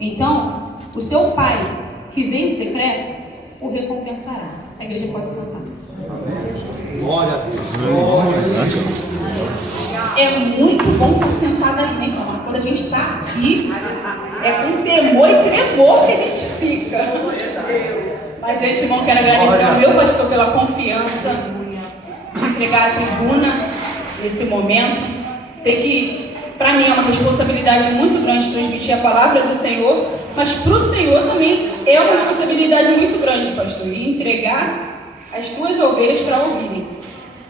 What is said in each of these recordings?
Então, o seu Pai, que vem em secreto, o recompensará. A igreja pode sentar. Glória a Deus. É muito bom estar sentado ali, né, irmão? Quando a gente está aqui, é com temor e tremor que a gente fica. Mas, gente, irmão, quero agradecer ao meu pastor pela confiança de entregar a tribuna nesse momento. Sei que, para mim, é uma responsabilidade muito grande transmitir a palavra do Senhor, mas para o Senhor também é uma responsabilidade muito grande, pastor, e entregar as tuas ovelhas para ouvirem.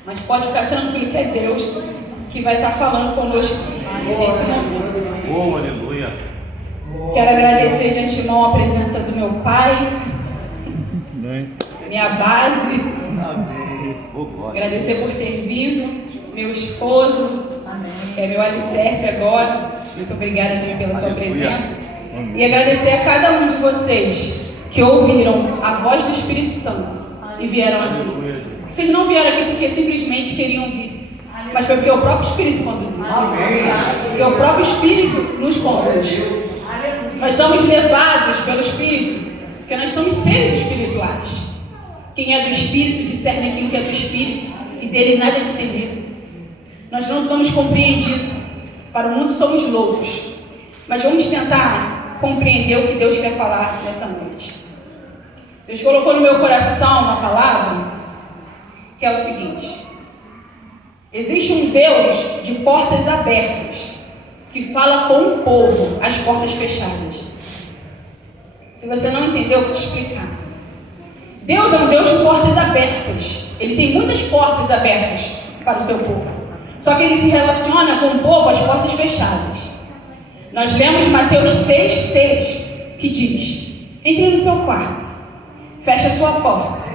Mas pode ficar tranquilo que é Deus que vai estar falando conosco nesse momento. Oh, aleluia. Quero agradecer de antemão a presença do meu pai, minha base. Agradecer por ter vindo, meu esposo, que é meu alicerce agora. Muito obrigada também pela sua presença. E agradecer a cada um de vocês que ouviram a voz do Espírito Santo e vieram aqui. Vocês não vieram aqui porque simplesmente queriam vir, mas foi porque o próprio Espírito conduziu. Porque o próprio Espírito nos conduz. Nós somos levados pelo Espírito, porque nós somos seres espirituais. Quem é do Espírito discerne aquilo que é do Espírito, e dele nada de segredo. Nós não somos compreendidos. Para o mundo somos loucos. Mas vamos tentar compreender o que Deus quer falar nessa noite. Deus colocou no meu coração uma palavra que é o seguinte: existe um Deus de portas abertas que fala com o povo as portas fechadas. Se você não entendeu, eu vou te explicar. Deus é um Deus de portas abertas. Ele tem muitas portas abertas para o seu povo. Só que ele se relaciona com o povo às portas fechadas. Nós lemos Mateus 6,6, que diz: entre no seu quarto, feche a sua porta,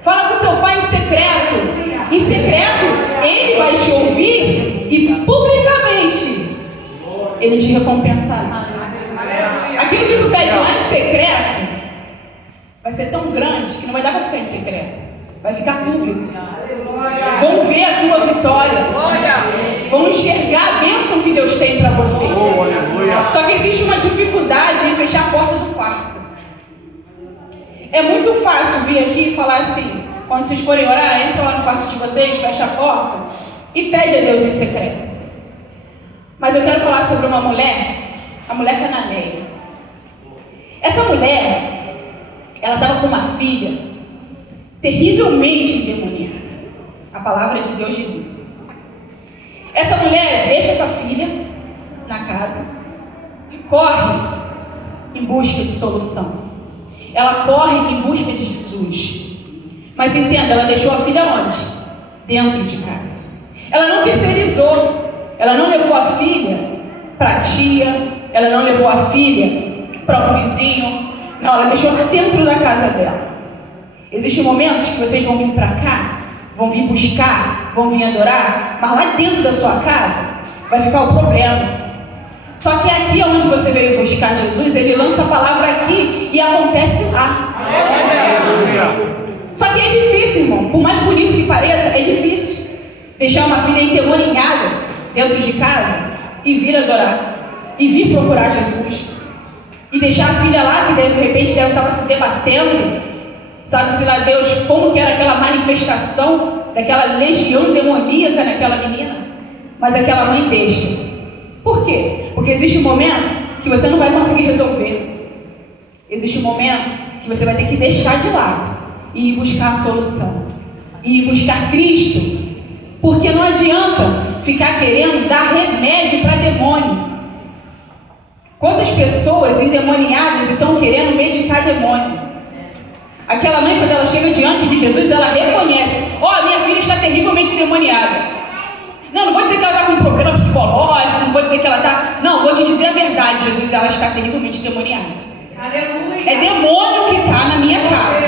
fala com o seu pai em secreto. Em secreto, ele vai te ouvir e publicamente ele te recompensará. Aquilo que tu pede lá em secreto vai ser tão grande que não vai dar para ficar em secreto, vai ficar público. Vão ver a tua vitória, vão enxergar a bênção que Deus tem para você. Só que existe uma dificuldade em fechar a porta do quarto. É muito fácil vir aqui e falar assim, quando vocês forem orar, entra lá no quarto de vocês, fecha a porta e pede a Deus em secreto. Mas eu quero falar sobre uma mulher, a mulher cananeia. Essa mulher, ela estava com uma filha terrivelmente endemoniada. A palavra de Deus diz isso. Essa mulher deixa essa filha na casa e corre em busca de solução. Ela corre em busca de Jesus. Mas entenda, ela deixou a filha onde? Dentro de casa. Ela não terceirizou. Ela não levou a filha para a tia. Ela não levou a filha para um vizinho. Não, ela deixou dentro da casa dela. Existem momentos que vocês vão vir para cá, vão vir buscar, vão vir adorar, mas lá dentro da sua casa vai ficar o problema. Só que aqui onde você veio buscar Jesus, ele lança a palavra aqui e acontece lá. Só que é difícil, irmão. Por mais bonito que pareça, é difícil deixar uma filha endemoniada dentro de casa e vir adorar, e vir procurar Jesus, e deixar a filha lá que de repente ela estava se debatendo, sabe-se lá Deus como que era aquela manifestação daquela legião demoníaca naquela menina, mas aquela mãe deixa. Por quê? Porque existe um momento que você não vai conseguir resolver. Existe um momento que você vai ter que deixar de lado e ir buscar a solução, e ir buscar Cristo, porque não adianta ficar querendo dar remédio para demônio. Quantas pessoas endemoniadas estão querendo medicar demônio? Aquela mãe, quando ela chega diante de Jesus, ela reconhece: ó, minha filha está terrivelmente endemoniada. Não vou dizer que ela está com um problema psicológico, não vou dizer que ela está... Não, vou te dizer a verdade, Jesus, ela está terrivelmente endemoniada. É demônio que está na minha casa.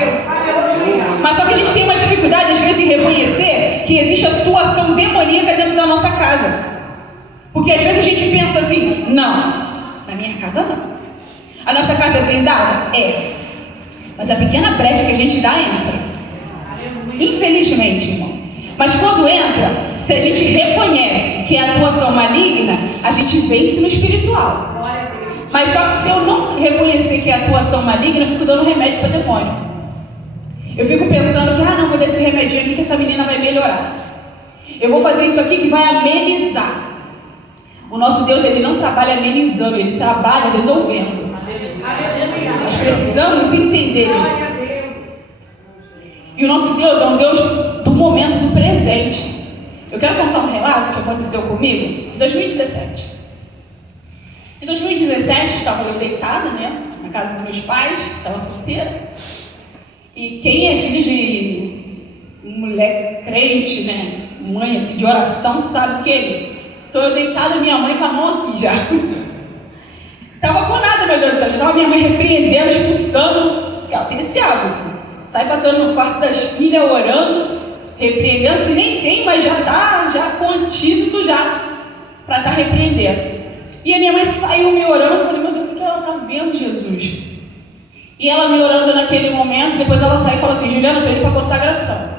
Mas só que a gente tem uma dificuldade, às vezes, em reconhecer que existe a situação demoníaca dentro da nossa casa. Porque às vezes a gente pensa assim: não, na minha casa não. A nossa casa é blindada? É. Mas a pequena brecha que a gente dá entra. Infelizmente, irmão. Mas quando entra, se a gente reconhece que é atuação maligna, a gente vence no espiritual. Mas só que se eu não reconhecer que é atuação maligna, eu fico dando remédio para demônio. Eu fico pensando que, não, vou dar esse remedinho aqui que essa menina vai melhorar. Eu vou fazer isso aqui que vai amenizar. O nosso Deus, ele não trabalha amenizando, ele trabalha resolvendo. Nós precisamos entender isso. E o nosso Deus é um Deus do momento, do presente. Eu quero contar um relato que aconteceu comigo em 2017. Em 2017, estava eu deitada, na casa dos meus pais, estava solteira. E quem é filho de mulher crente, mãe assim, de oração, sabe o que é isso. Estou eu deitada, minha mãe com a mão aqui já. Estava com nada, meu Deus do céu. Já estava minha mãe repreendendo, expulsando, porque ela tem esse hábito. Sai passando no quarto das filhas, orando, repreendendo, se nem tem, mas já está com antídoto já, para estar repreendendo. E a minha mãe saiu me orando, eu falei, meu Deus, o que ela está vendo, Jesus? E ela me orando naquele momento, depois ela saiu e falou assim, Juliana, eu estou indo para a consagração.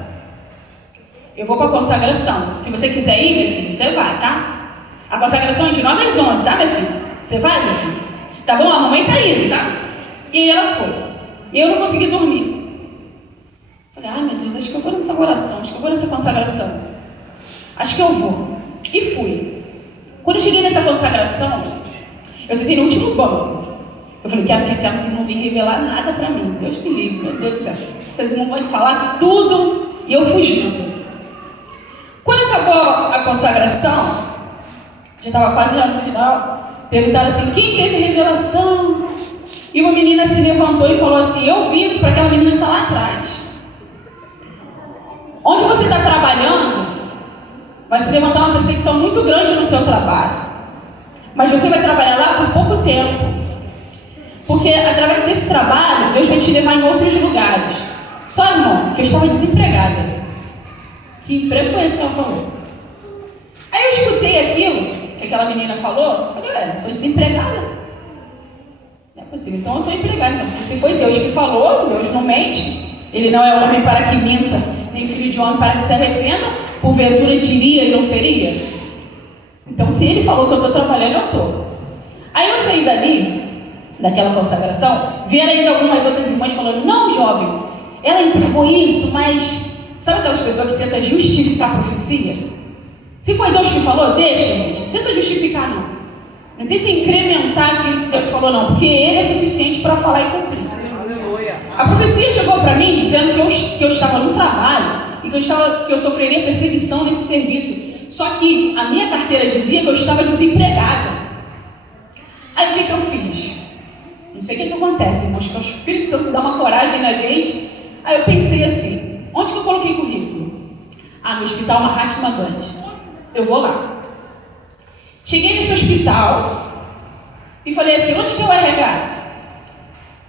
Eu vou para a consagração. Se você quiser ir, meu filho, você vai, tá? A consagração é de 9 às 11, tá, meu filho? Você vai, meu filho? Tá bom? A mamãe está indo, tá? E aí ela foi. E eu não consegui dormir. Falei, meu Deus, acho que eu vou nessa oração, acho que eu vou nessa consagração. Acho que eu vou. E fui. Quando eu cheguei nessa consagração, eu sentei no último banco. Eu falei, quero que aquelas irmãs venham revelar nada para mim. Deus me livre, meu Deus do céu. Essas irmãs vão falar tudo e eu fugindo. Quando acabou a consagração, já estava quase lá no final, perguntaram assim, quem teve revelação? E uma menina se levantou e falou assim, eu vi para aquela menina que está lá atrás. Onde você está trabalhando, vai se levantar uma perseguição muito grande no seu trabalho. Mas você vai trabalhar lá por pouco tempo. Porque através desse trabalho, Deus vai te levar em outros lugares. Só, irmão, que eu estava desempregada. Que emprego foi esse que ela falou? Aí eu escutei aquilo que aquela menina falou. Eu falei, estou desempregada. Não é possível, então eu estou empregada. Então, porque se foi Deus que falou, Deus não mente. Ele não é homem para que minta, nem filho de homem para que se arrependa. Porventura diria e não seria? Então, se ele falou que eu estou trabalhando, eu estou. Aí eu saí dali, daquela consagração, vieram ainda algumas outras irmãs falando, não, jovem, ela entregou isso, mas sabe aquelas pessoas que tentam justificar a profecia? Se foi Deus que falou, deixa, gente, tenta justificar não. Não tenta incrementar aquilo que Deus falou não, porque Ele é suficiente para falar e cumprir. A profecia chegou para mim dizendo que eu estava no trabalho e que eu sofreria perseguição nesse serviço. Só que a minha carteira dizia que eu estava desempregada. Aí o que eu fiz? Não sei o que acontece, irmãos, que o Espírito Santo dá uma coragem na gente. Aí eu pensei assim, onde que eu coloquei currículo? No Hospital Mahatma Gandhi. Eu vou lá. Cheguei nesse hospital e falei assim, onde que é o RH?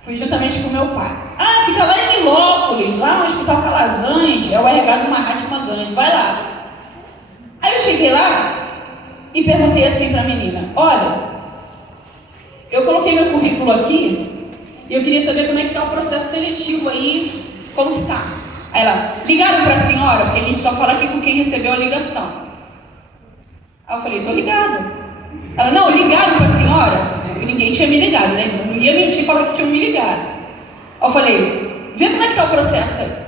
Fui juntamente com meu pai. Fica lá em Milópolis, lá no Hospital Calazans, é o RH do Mahatma Gandhi, vai lá. Aí eu cheguei lá e perguntei assim para a menina, olha, eu coloquei meu currículo aqui e eu queria saber como é que está o processo seletivo aí, como que está. Aí ela, ligaram para a senhora, porque a gente só fala aqui com quem recebeu a ligação. Aí eu falei, estou ligada. Ela, não, ligaram para a senhora? Porque ninguém tinha me ligado, né? Eu não ia mentir e falar que tinha me ligado. Aí eu falei, vê como é que está o processo aí.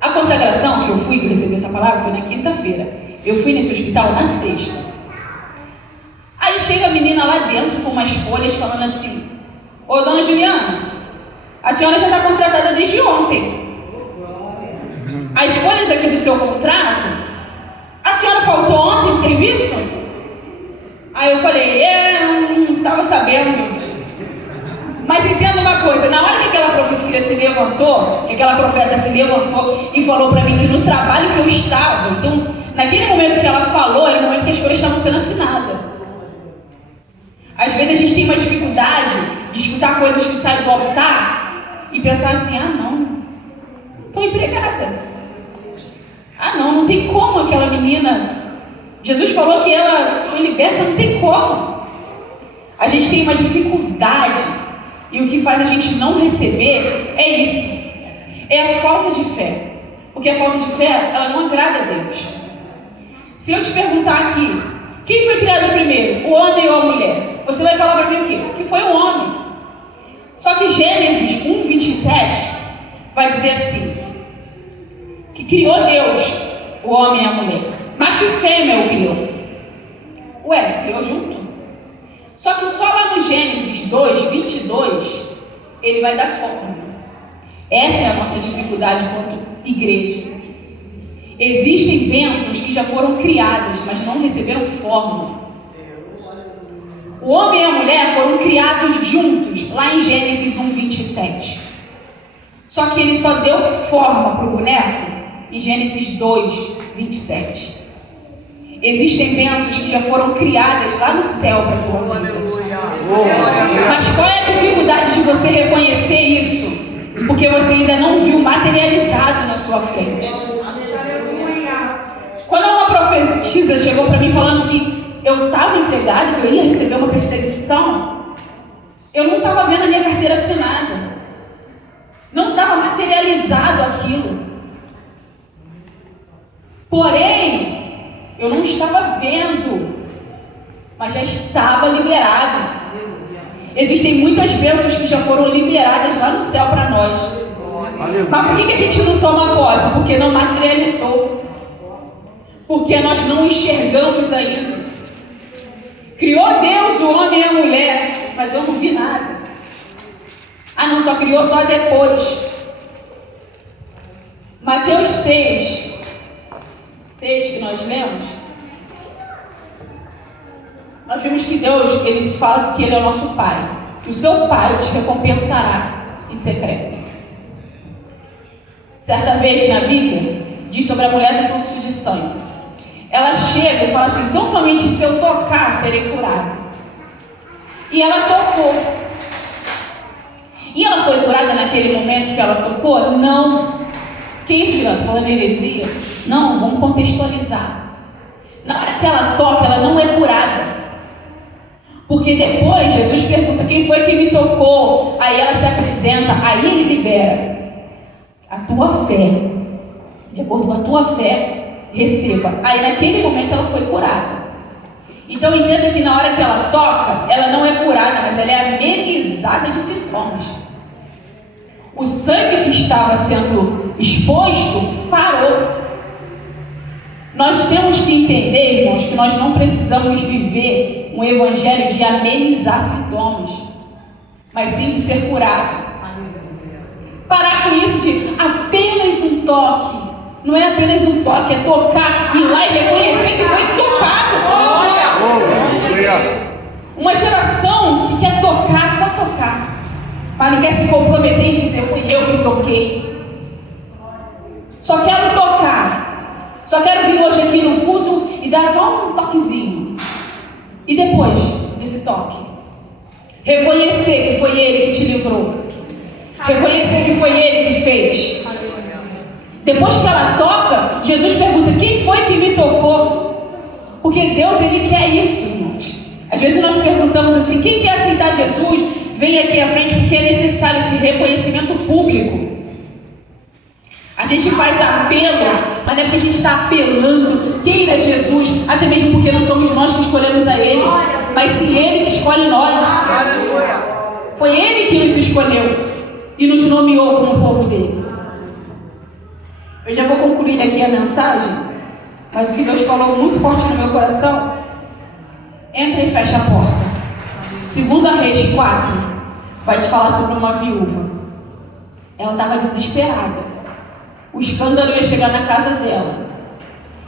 A consagração que eu fui, que eu recebi essa palavra, foi na quinta-feira. Eu fui nesse hospital na sexta. Aí chega a menina lá dentro com umas folhas falando assim, ô dona Juliana, a senhora já está contratada desde ontem. As folhas aqui do seu contrato, a senhora faltou ontem no serviço? Aí eu falei, não estava sabendo. Mas entenda uma coisa, na hora que aquela profecia se levantou, que aquela profeta se levantou e falou para mim que no trabalho que eu estava, então, naquele momento que ela falou, era o momento que as folhas estavam sendo assinadas. Às vezes a gente tem uma dificuldade de escutar coisas que saem do altar e pensar assim, não, estou empregada. Não tem como aquela menina. Jesus falou que ela foi liberta, não tem como. A gente tem uma dificuldade. E o que faz a gente não receber é isso. É a falta de fé. Porque a falta de fé, ela não agrada a Deus. Se eu te perguntar aqui, quem foi criado primeiro? O homem ou a mulher? você vai falar para mim o quê? Que foi o homem. Só que Gênesis 1:27 vai dizer assim, que criou Deus, o homem e a mulher. Macho e fêmea o criou. Ué, criou junto? Só que só lá no Gênesis 2:22, ele vai dar forma. Essa é a nossa dificuldade quanto igreja. Existem bênçãos que já foram criadas, mas não receberam forma. O homem e a mulher foram criados juntos, lá em Gênesis 1:27. Só que ele só deu forma para o boneco em Gênesis 2:27. Existem bênçãos que já foram criadas lá no céu para a tua vida. Mas qual é a dificuldade de você reconhecer isso? Porque você ainda não viu materializado na sua frente. Quando uma profetisa chegou para mim falando que eu estava empregada, que eu ia receber uma perseguição, eu não estava vendo a minha carteira assinada. Não estava materializado aquilo. Porém, eu não estava vendo, mas já estava liberado. Existem muitas bênçãos que já foram liberadas lá no céu para nós. Mas por que a gente não toma posse? Porque não materializou. Porque nós não enxergamos ainda. Criou Deus o homem e a mulher, mas eu não vi nada. Ah, não, só criou só depois. Mateus 6 que nós lemos, nós vimos que Deus, ele fala que ele é o nosso Pai. E o seu Pai te recompensará em secreto. Certa vez na Bíblia, diz sobre a mulher do fluxo de sangue. Ela chega e fala assim, tão somente se eu tocar, serei curada. E ela tocou. E ela foi curada naquele momento que ela tocou? Não. Que isso, Guilherme? Falando heresia? Não, vamos contextualizar. Na hora que ela toca, ela não é curada. Porque depois Jesus pergunta, quem foi que me tocou? Aí ela se apresenta, aí ele libera. A tua fé, de acordo com a tua fé, receba. Aí naquele momento ela foi curada. Então entenda que na hora que ela toca, ela não é curada, mas ela é amenizada de sintomas. O sangue que estava sendo exposto parou. Nós temos que entender, irmãos, que nós não precisamos viver um evangelho de amenizar sintomas, mas sim de ser curado. Parar com isso de apenas um toque. Não é apenas um toque, é tocar, ir lá e reconhecer que foi tocado. Uma geração que quer tocar, só tocar, mas não quer se comprometer e dizer, foi eu que toquei. Só quero tocar. Só quero vir hoje aqui no culto e dar só um toquezinho. E depois desse toque, reconhecer que foi Ele que te livrou. Reconhecer que foi Ele que fez. Depois que ela toca, Jesus pergunta, quem foi que me tocou? Porque Deus, Ele quer isso, irmãos. Às vezes nós perguntamos assim, quem quer aceitar Jesus? Vem aqui à frente, porque é necessário esse reconhecimento público. A gente faz apelo, mas não é porque a gente está apelando, queira Jesus, até mesmo porque não somos nós que escolhemos a Ele, mas sim Ele que escolhe nós. Foi Ele que nos escolheu e nos nomeou como povo dele. Eu já vou concluir aqui a mensagem, mas o que Deus falou muito forte no meu coração, entra e fecha a porta. 2 Reis 4 vai te falar sobre uma viúva. Ela estava desesperada. O escândalo ia chegar na casa dela.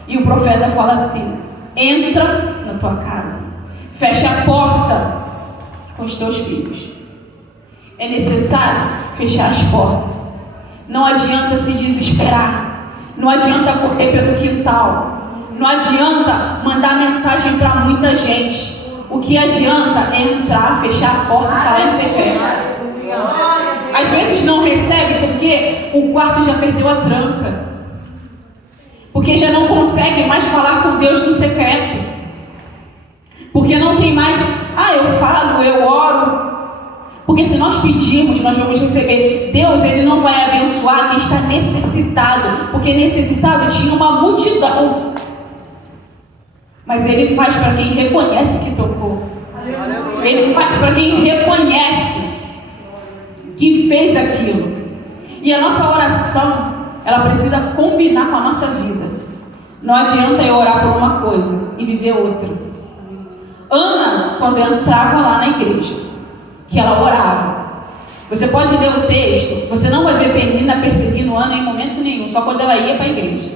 E o profeta fala assim, entra na tua casa, fecha a porta com os teus filhos. É necessário fechar as portas. Não adianta se desesperar. Não adianta correr pelo quintal. Não adianta mandar mensagem para muita gente. O que adianta é entrar, fechar a porta e falar em secreto. Às vezes não recebe porque o quarto já perdeu a tranca. Porque já não consegue mais falar com Deus no secreto. Porque não tem mais, eu falo, eu oro. Porque se nós pedirmos, nós vamos receber. Deus, Ele não vai abençoar quem está necessitado. Porque necessitado tinha uma multidão. Mas Ele faz para quem reconhece que tocou. Ele bate para quem reconhece que fez aquilo. E a nossa oração, ela precisa combinar com a nossa vida. Não adianta eu orar por uma coisa e viver outra. Ana, quando entrava lá na igreja, que ela orava, você pode ler o texto, você não vai ver Penina perseguindo Ana em momento nenhum, só quando ela ia para a igreja.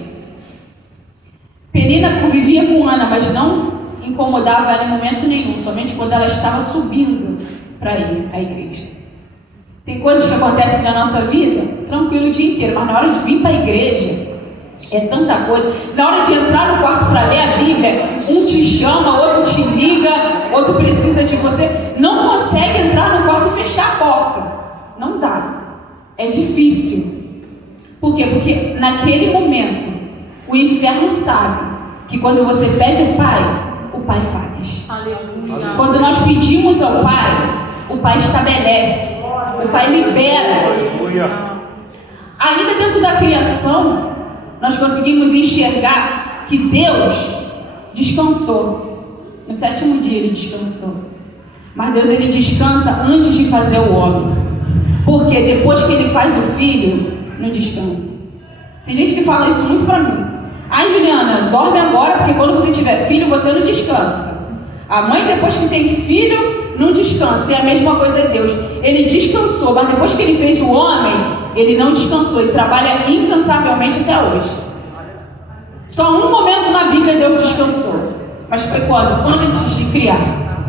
Penina convivia com Ana, mas não incomodava ela em momento nenhum, somente quando ela estava subindo para ir à igreja. Tem coisas que acontecem na nossa vida, tranquilo o dia inteiro, mas na hora de vir para a igreja, é tanta coisa. Na hora de entrar no quarto para ler a Bíblia, um te chama, outro te liga, outro precisa de você. Não consegue entrar no quarto e fechar a porta. Não dá. É difícil. Por quê? Porque naquele momento, o inferno sabe que quando você pede ao Pai, o Pai faz. Aleluia. Quando nós pedimos ao Pai, o Pai estabelece, o Pai libera. Aleluia. Ainda dentro da criação, nós conseguimos enxergar que Deus descansou. No 7º dia Ele descansou. Mas Deus, Ele descansa antes de fazer o homem. Porque depois que Ele faz o filho, não descansa. Tem gente que fala isso muito para mim. Ai, Juliana, dorme agora, porque quando você tiver filho, você não descansa. A mãe, depois que tem filho, não descansa. E a mesma coisa é Deus. Ele descansou, mas depois que Ele fez o homem, Ele não descansou. Ele trabalha incansavelmente até hoje. Só um momento na Bíblia Deus descansou. Mas foi quando? Antes de criar.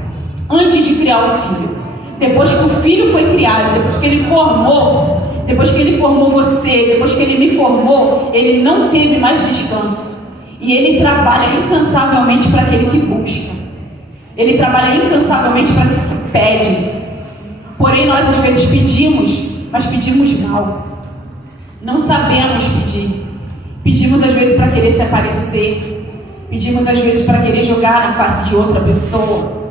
Antes de criar o filho. Depois que o filho foi criado, depois que Ele formou você, depois que Ele me formou, Ele não teve mais descanso. E Ele trabalha incansavelmente para aquele que busca. Ele trabalha incansavelmente para aquele que pede. Porém, nós às vezes pedimos, mas pedimos mal. Não sabemos pedir. Pedimos às vezes para querer se aparecer. Pedimos às vezes para querer jogar na face de outra pessoa.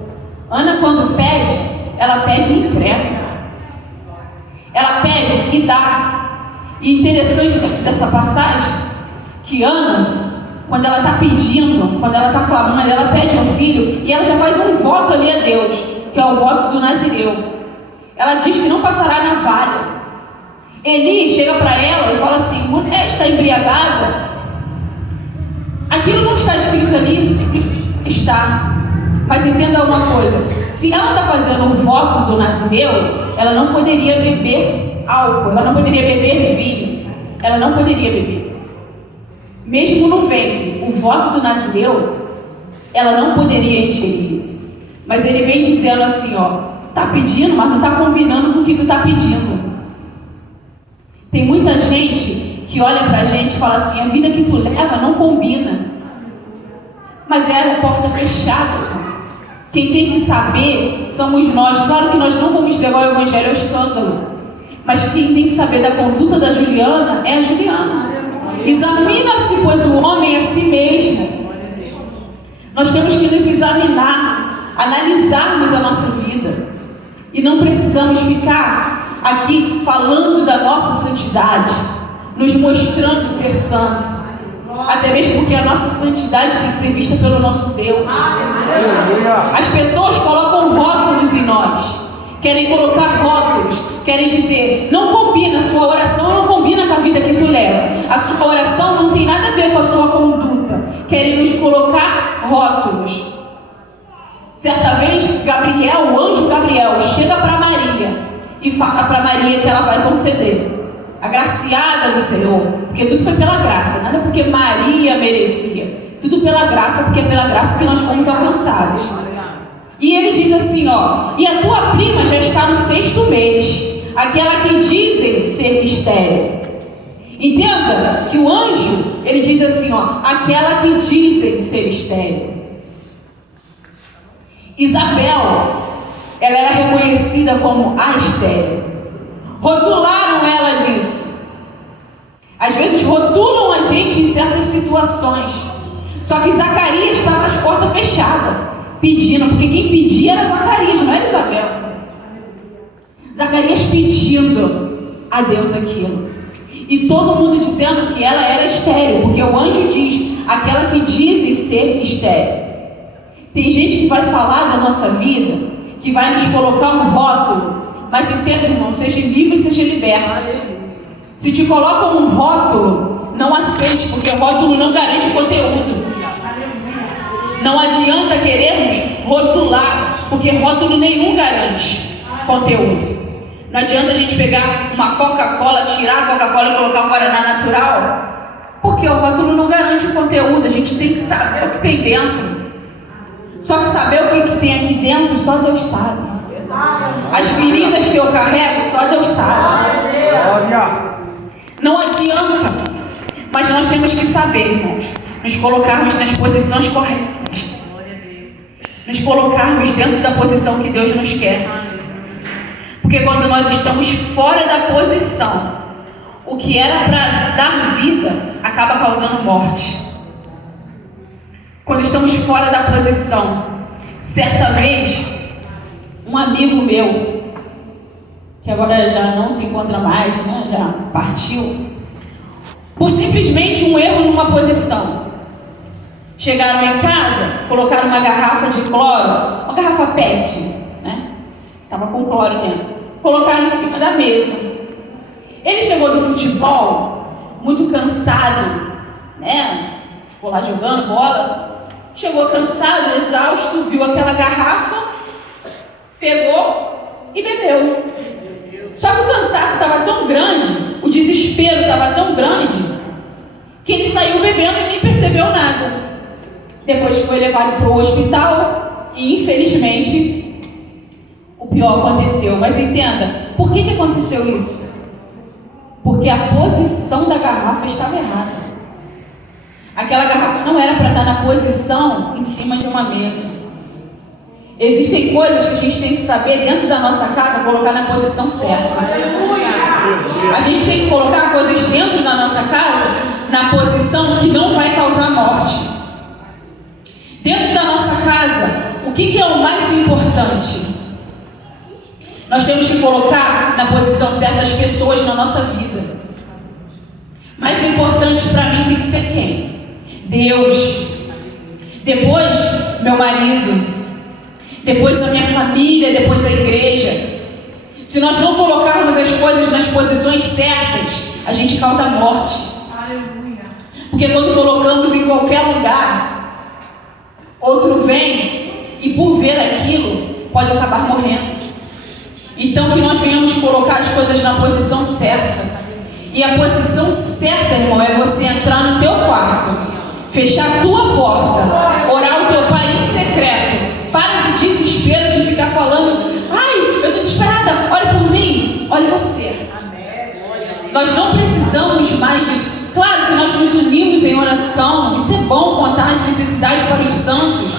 Ana, quando pede, ela pede e entrega. Ela pede e dá. E interessante dessa passagem, que Ana, quando ela está pedindo, quando ela está clamando, ela pede um filho, e ela já faz um voto ali a Deus, que é o voto do Nazireu. Ela diz que não passará navalha. Eli chega para ela e fala assim: mulher, está embriagada? Aquilo não está escrito ali, simplesmente está. Mas entenda uma coisa: se ela está fazendo um voto do Nazireu, ela não poderia beber álcool, ela não poderia beber vinho, ela não poderia beber. Mesmo no ventre, o voto do Nazireu, ela não poderia ingerir isso. Mas ele vem dizendo assim, ó, tá pedindo, mas não está combinando com o que tu está pedindo. Tem muita gente que olha pra gente e fala assim: a vida que tu leva não combina. Mas é a porta fechada. Quem tem que saber somos nós. Claro que nós não vamos levar o evangelho ao escândalo, mas quem tem que saber da conduta da Juliana é a Juliana. Examina-se, pois, o homem a si mesmo. Nós temos que nos examinar, analisarmos a nossa vida. E não precisamos ficar aqui falando da nossa santidade, nos mostrando ser santo. Até mesmo porque a nossa santidade tem que ser vista pelo nosso Deus. As pessoas colocam rótulos em nós, querem colocar rótulos, querem dizer: não combina, a sua oração não combina com a vida que tu leva, a sua oração não tem nada a ver com a sua conduta. Querem nos colocar rótulos. Certa vez, o anjo Gabriel chega para Maria e fala para Maria que ela vai conceder. Agraciada do Senhor, porque tudo foi pela graça, nada porque Maria merecia, tudo pela graça, porque é pela graça que nós fomos alcançados. E ele diz assim, ó: e a tua prima já está no 6º mês, aquela que dizem ser estéril. Entenda que o anjo, ele diz assim, ó, aquela que dizem ser estéril. Isabel, ela era reconhecida como a estéril. Rotularam ela nisso. Às vezes rotulam a gente em certas situações. Só que Zacarias estava as portas fechadas, pedindo, porque quem pedia era Zacarias, não era Isabel. Zacarias pedindo a Deus aquilo. E todo mundo dizendo que ela era estéril, porque o anjo diz, aquela que dizem ser estéril. Tem gente que vai falar da nossa vida, que vai nos colocar um rótulo, mas entenda, irmão, seja livre, seja liberto. Se te colocam um rótulo, não aceite, porque rótulo não garante conteúdo. Não adianta querermos rotular, porque rótulo nenhum garante conteúdo. Não adianta a gente pegar uma Coca-Cola, tirar a Coca-Cola e colocar um Guaraná natural, porque o rótulo não garante conteúdo. A gente tem que saber o que tem dentro. Só que saber o que tem aqui dentro, só Deus sabe. As feridas que eu carrego, só Deus sabe. Não adianta. Mas nós temos que saber, irmãos, nos colocarmos nas posições corretas. Nos colocarmos dentro da posição que Deus nos quer. Porque quando nós estamos fora da posição, o que era para dar vida acaba causando morte. Quando estamos fora da posição, certa vez, um amigo meu, que agora já não se encontra mais, né, já partiu, por simplesmente um erro numa posição. Chegaram em casa, colocaram uma garrafa de cloro, uma garrafa PET, né? Estava com cloro dentro. Colocaram em cima da mesa. Ele chegou do futebol, muito cansado, né? Ficou lá jogando bola. Chegou cansado, exausto, viu aquela garrafa, pegou e bebeu. Só que o cansaço estava tão grande, o desespero estava tão grande, que ele saiu bebendo e nem percebeu nada. Depois foi levado para o hospital e, infelizmente, o pior aconteceu. Mas entenda, por que aconteceu isso? Porque a posição da garrafa estava errada. Aquela garrafa não era para estar na posição em cima de uma mesa. Existem coisas que a gente tem que saber dentro da nossa casa, colocar na posição certa. A gente tem que colocar coisas dentro da nossa casa na posição que não vai causar morte. Dentro da nossa casa, o que é o mais importante? Nós temos que colocar na posição certa as pessoas na nossa vida. Mais importante para mim tem que ser quem? Deus. Depois, meu marido. Depois a minha família, depois a igreja. Se nós não colocarmos as coisas nas posições certas, a gente causa morte. Porque quando colocamos em qualquer lugar, outro vem e por ver aquilo, pode acabar morrendo. Então que nós venhamos colocar as coisas na posição certa. E a posição certa, irmão, é você entrar no teu quarto, fechar a tua porta, orar o teu pai em secreto. Para de desespero, de ficar falando, ai, eu estou desesperada, olha por mim, olha você. Nós não precisamos mais disso. Claro que nós nos unimos em oração, isso é bom, contar as necessidades para os santos,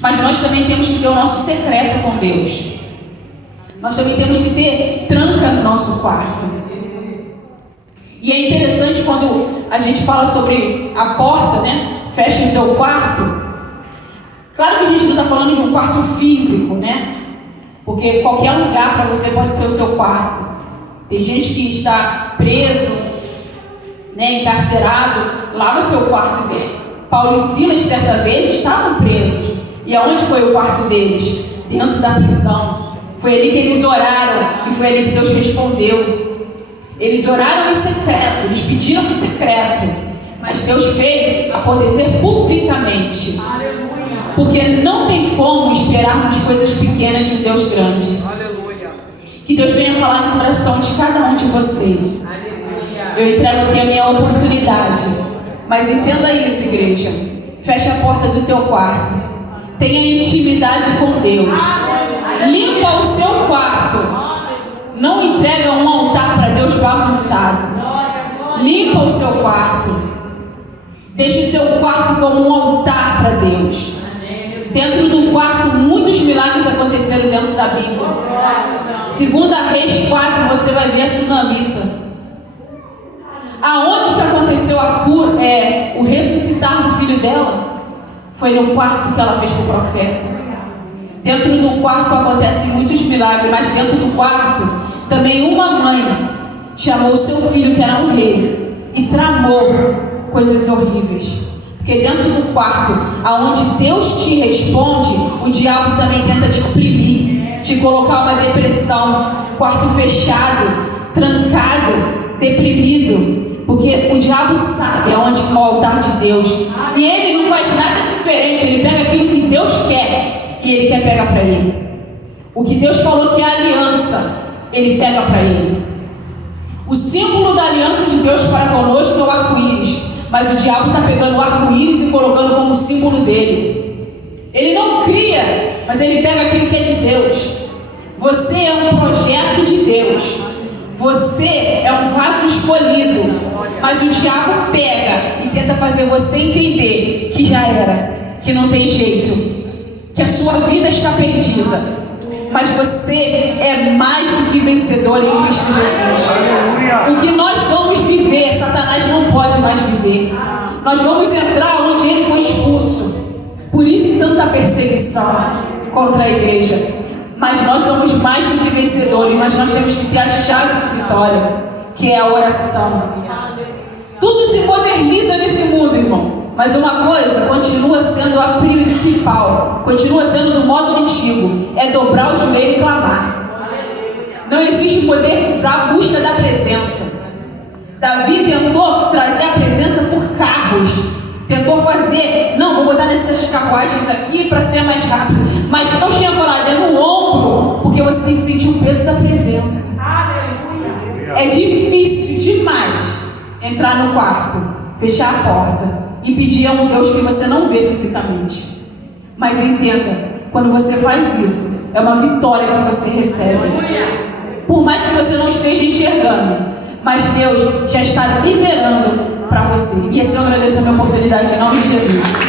mas nós também temos que ter o nosso secreto com Deus. Nós também temos que ter tranca no nosso quarto. E é interessante quando a gente fala sobre a porta, né? Fecha o teu quarto. Claro que a gente não está falando de um quarto físico, né? Porque qualquer lugar para você pode ser o seu quarto. Tem gente que está preso, né, encarcerado, lá vai ser o quarto dele. Paulo e Silas, certa vez, estavam presos. E aonde foi o quarto deles? Dentro da prisão. Foi ali que eles oraram e foi ali que Deus respondeu. Eles oraram em secreto, eles pediram em secreto, mas Deus fez acontecer publicamente. Porque não tem como esperarmos coisas pequenas de um Deus grande. Que Deus venha falar no coração de cada um de vocês. Eu entrego aqui a minha oportunidade. Mas entenda isso, igreja. Feche a porta do teu quarto. Tenha intimidade com Deus. Limpa o seu quarto. Não entrega um altar para Deus bagunçado. Limpa o seu quarto. Deixe o seu quarto como um altar para Deus. Dentro do quarto, muitos milagres aconteceram dentro da Bíblia. 2 Reis 4, você vai ver a sunamita. Aonde que aconteceu a cura, o ressuscitar do filho dela? Foi no quarto que ela fez para o profeta. Dentro do quarto acontecem muitos milagres, mas dentro do quarto, também uma mãe chamou o seu filho, que era um rei, e tramou coisas horríveis. Porque dentro do quarto, aonde Deus te responde, o diabo também tenta te oprimir, te colocar uma depressão, quarto fechado, trancado, deprimido. Porque o diabo sabe aonde é o altar de Deus. E ele não faz nada diferente, ele pega aquilo que Deus quer e ele quer pegar para ele. O que Deus falou que é aliança, ele pega para ele. O símbolo da aliança de Deus para conosco é o arco-íris. Mas o diabo está pegando o arco-íris e colocando como símbolo dele. Ele não cria, mas ele pega aquilo que é de Deus. Você é um projeto de Deus. Você é um vaso escolhido. Mas o diabo pega e tenta fazer você entender que já era, que não tem jeito, que a sua vida está perdida. Mas você é mais do que vencedor em Cristo Jesus. O que nós vamos viver, Satanás não pode mais viver. Nós vamos entrar onde ele foi expulso. Por isso tanta perseguição contra a igreja. Mas nós somos mais do que vencedores. Mas nós temos que ter a chave da vitória, que é a oração. Tudo se moderniza nesse mundo, irmão. Mas uma coisa continua sendo a principal, continua sendo do modo antigo, é dobrar o joelho e clamar. Não existe modernizar a busca da presença. Davi tentou trazer a presença por carros, tentou fazer, não, vou botar nessas carruagens aqui para ser mais rápido. Mas Deus tinha falado, é no ombro, porque você tem que sentir o peso da presença. É difícil demais entrar no quarto, fechar a porta e pedir a um Deus que você não vê fisicamente. Mas entenda, quando você faz isso, é uma vitória que você recebe. Por mais que você não esteja enxergando, mas Deus já está liberando para você. E assim eu agradeço a minha oportunidade em nome de Jesus.